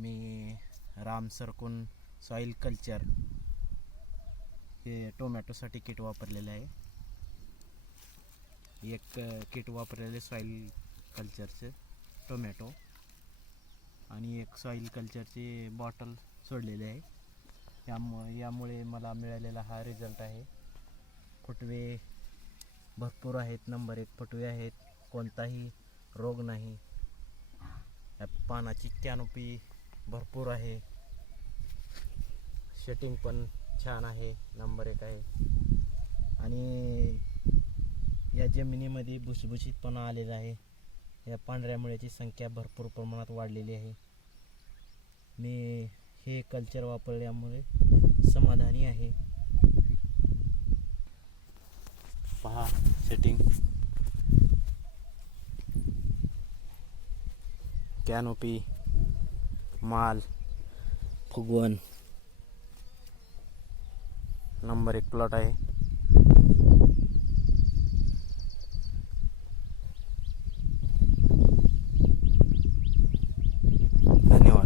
मी Ram Sarkun soil culture हे टोमॅटोसाठी kit वापरलेलं आहे. एक किट वापरलेले सॉईल कल्चरचे टोमॅटो आणि एक सॉईल कल्चरची बॉटल सोडलेली आहे. यामुळे यामुळे मला मिळालेला हा रिझल्ट आहे. फुटवे भरपूर आहेत नंबर एक फुटवे आहेत. कोणताही रोग नाही. या पानाची कॅनोपी भरपूर आहे. शेटिंग पण छान आहे. नंबर एक आहे. आणि या जमिनीमध्ये भुसभुशीतपणा आलेला आहे. या पांढऱ्या मुळ्याची संख्या भरपूर प्रमाणात वाढलेली आहे. मी हे कल्चर वापरल्यामुळे समाधानी आहे. पहा सेटिंग कॅनोपी माल फुगवण. नंबर एक प्लॉट आहे.